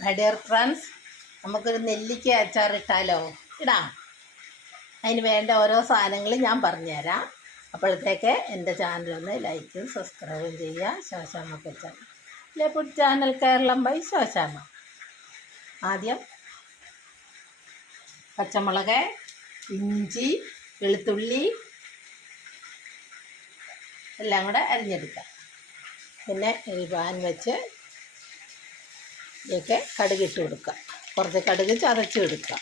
My dear friends, നമുക്കൊരു നെല്ലിക്ക അച്ചാർ ഇട്ടാലോ? ഇടാം. അതിന് വേണ്ട ഓരോ സാധനങ്ങളും ഞാൻ പറഞ്ഞുതരാം. അപ്പോഴത്തേക്ക് എൻ്റെ ചാനലൊന്ന് ലൈക്കും സബ്സ്ക്രൈബും ചെയ്യുക. Shoshamma channel food channel Keralam by Shoshamma. ആദ്യം പച്ചമുളക്, ഇഞ്ചി, വെളുത്തുള്ളി എല്ലാം കൂടെ അരിഞ്ഞെടുക്കാം. പിന്നെ ഒരു പാൻ വെച്ച് ഇതിലേക്ക് കടുകിട്ട് കൊടുക്കുക. കുറച്ച് കടുക് ചതച്ച് എടുക്കുക.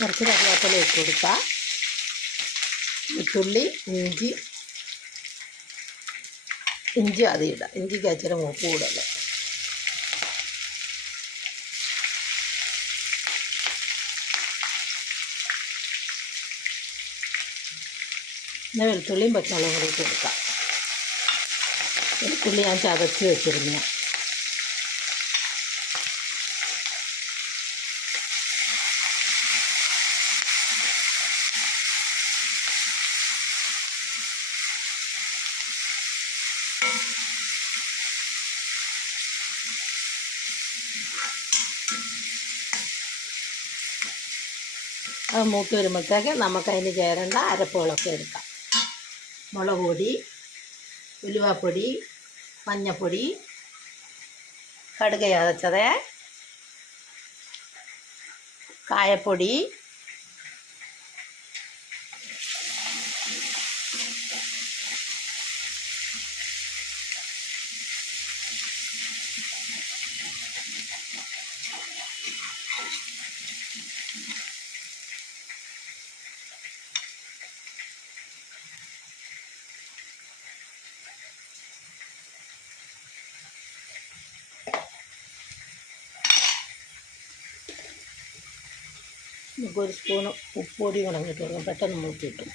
കുറച്ച് കറിവേപ്പില ഇട്ട് കൊടുക്കുക. വെളുത്തുള്ളി, ഇഞ്ചി അത് ഇടാം. ഇഞ്ചിക്ക് അച്ചിരി മൂപ്പ് കൂടുതൽ. പിന്നെ വെളുത്തുള്ളിയും പച്ചമുളകും കൂടി ഇട്ട് കൊടുക്കാം. വെളുത്തുള്ളി ഞാൻ ചതച്ച് വെച്ചിരുന്നു. അത് മൂത്ത് വരുമ്പോഴത്തേക്ക് നമുക്കതിന് ചേരേണ്ട അരപ്പുകളൊക്കെ എടുക്കാം. മുളക് പൊടി, ഉലുവാപ്പൊടി, മഞ്ഞൾപ്പൊടി, കടുക് ചതച്ചത്, കായപ്പൊടി, നമുക്കൊരു സ്പൂണ് ഉപ്പുപൊടി ഉണങ്ങിയിട്ട് കൊടുക്കാം. പെട്ടെന്ന് മൂത്ത് കിട്ടും.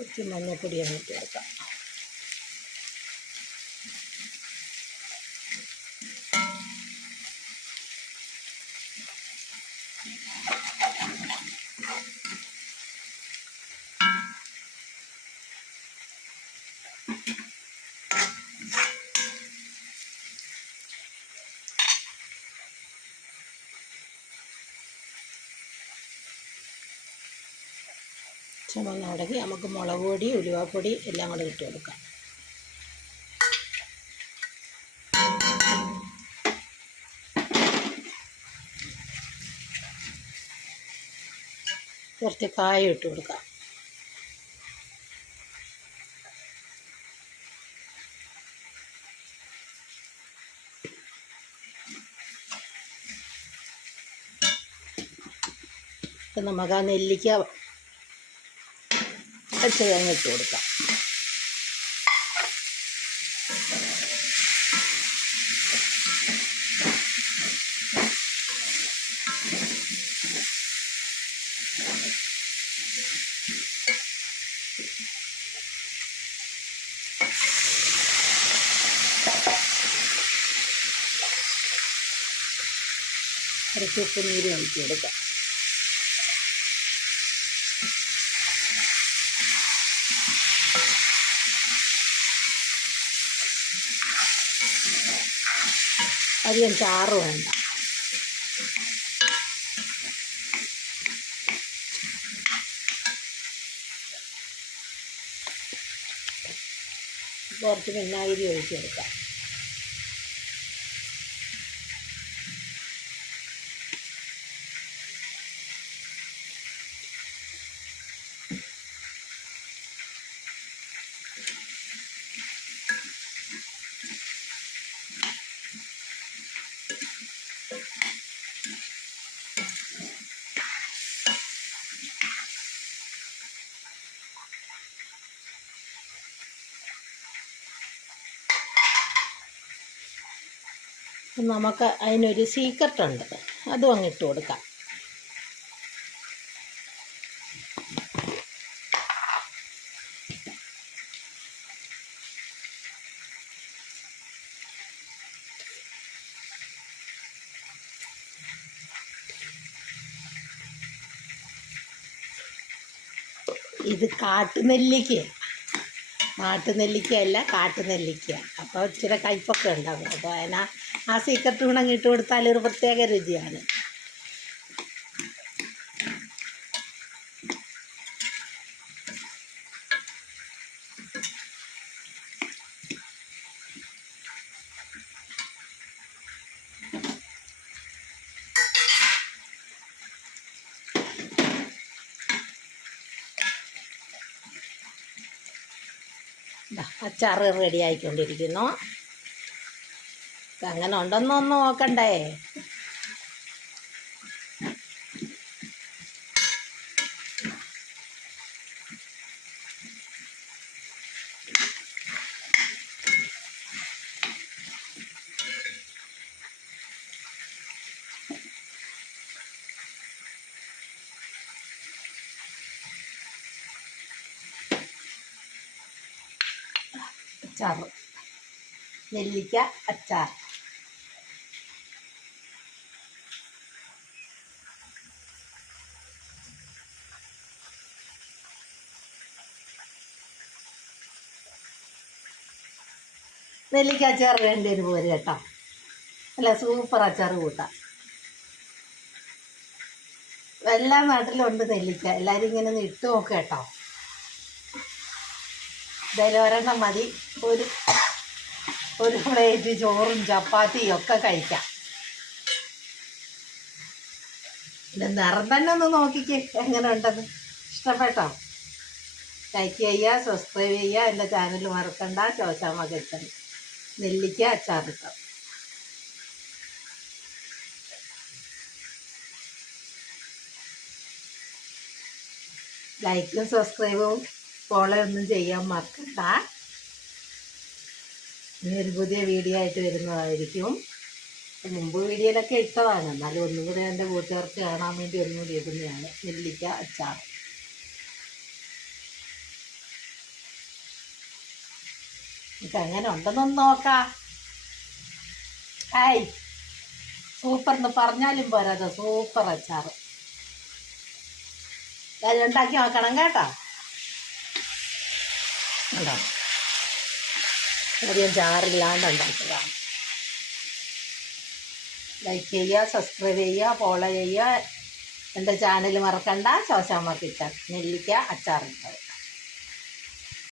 കുറച്ച് മഞ്ഞൾപ്പൊടി ഇട്ട് കൊടുക്കാം. ചുമന്ന് ഉടക്കി നമുക്ക് മുളക് പൊടി, ഉലുവാപ്പൊടി എല്ലാം കൂടെ ഇട്ട് കൊടുക്കാം. കുറച്ച് കായം ഇട്ട് കൊടുക്കാം. ഇപ്പം നമുക്ക് ആ നെല്ലിക്ക തേങ്ങ ഇട്ട് കൊടുക്കാം. കുറച്ച് ഉപ്പ് നീര് ഒഴിച്ച് കൊടുക്കാം. അധികം ചാറ് വേണ്ട. കുറച്ച് വിനാഗിരി ഒഴിച്ചെടുക്കാം. നമുക്ക് അതിനൊരു സീക്രട്ട് ഉണ്ട്, അതും അങ്ങിട്ട് കൊടുക്കാം. ഇത് നാട്ടുനെല്ലിക്കയല്ല, കാട്ടുനെല്ലിക്ക. അപ്പോൾ ഇച്ചിരി കയ്പൊക്കെ ഉണ്ടാകും. അപ്പോൾ ആ സീക്രട്ട് ഗുണം ഇട്ട് കൊടുത്താൽ ഒരു പ്രത്യേക രുചിയാണ്. അച്ചാറ് റെഡി ആയിക്കൊണ്ടിരിക്കുന്നു. അങ്ങനെ ഉണ്ടെന്നൊന്ന് നോക്കണ്ടേ. അച്ചാർ, നെല്ലിക്ക അച്ചാർ. നെല്ലിക്ക അച്ചാർ വേണ്ടി ഒരു പോര് കേട്ടോ. അല്ല, സൂപ്പർ അച്ചാർ കൂട്ടാം. എല്ലാ നാട്ടിലും ഉണ്ട് നെല്ലിക്ക. എല്ലാവരും ഇങ്ങനെ ഒന്ന് ഇട്ട് നോക്കുക കേട്ടോ. എന്തായാലും ഒരെണ്ണം മതി. ഒരു പ്ലേറ്റ് ചോറും ചപ്പാത്തിയും ഒക്കെ കഴിക്കാം. പിന്നെ നിറം തന്നെ ഒന്ന് നോക്കിക്കേ എങ്ങനെ ഉണ്ടെന്ന്. ഇഷ്ടപ്പെട്ടോ? ലൈക്ക് ചെയ്യുക, സബ്സ്ക്രൈബ് ചെയ്യുക. എൻ്റെ ചാനൽ മറക്കണ്ട. ചോശാമ്മ കിച്ചൺ നെല്ലിക്ക അച്ചാറിട്ടോ. ലൈക്കും സബ്സ്ക്രൈബും ഫോളോ ഒന്നും ചെയ്യാൻ മറക്കണ്ട. ഇനി ഒരു പുതിയ വീഡിയോ ആയിട്ട് വരുന്നതായിരിക്കും. മുമ്പ് വീഡിയോയിലൊക്കെ ഇട്ടതാണ്, എന്നാലും ഒന്നും കൂടി എൻ്റെ കൂട്ടുകാർക്ക് കാണാൻ വേണ്ടി ഒന്നുകൂടി ഇടുന്നതാണ് നെല്ലിക്ക അച്ചാർ. എനിക്ക് അങ്ങനെ ഉണ്ടെന്നൊന്ന് നോക്കാം. ഹായ്, സൂപ്പർ എന്ന് പറഞ്ഞാലും പോരാതെ സൂപ്പർ അച്ചാർ. എല്ലാം ഉണ്ടാക്കി നോക്കണം കേട്ടോ. ഉണ്ടോ? അധികം ചാറില്ലാണ്ട് ഉണ്ടാക്കിയതാണ്. ലൈക്ക് ചെയ്യുക, സബ്സ്ക്രൈബ് ചെയ്യുക, ഫോളോ ചെയ്യുക. എൻ്റെ ചാനൽ മറക്കണ്ട. ചോശാമ്മ കിച്ചൺ നെല്ലിക്ക അച്ചാറിട്ടത്.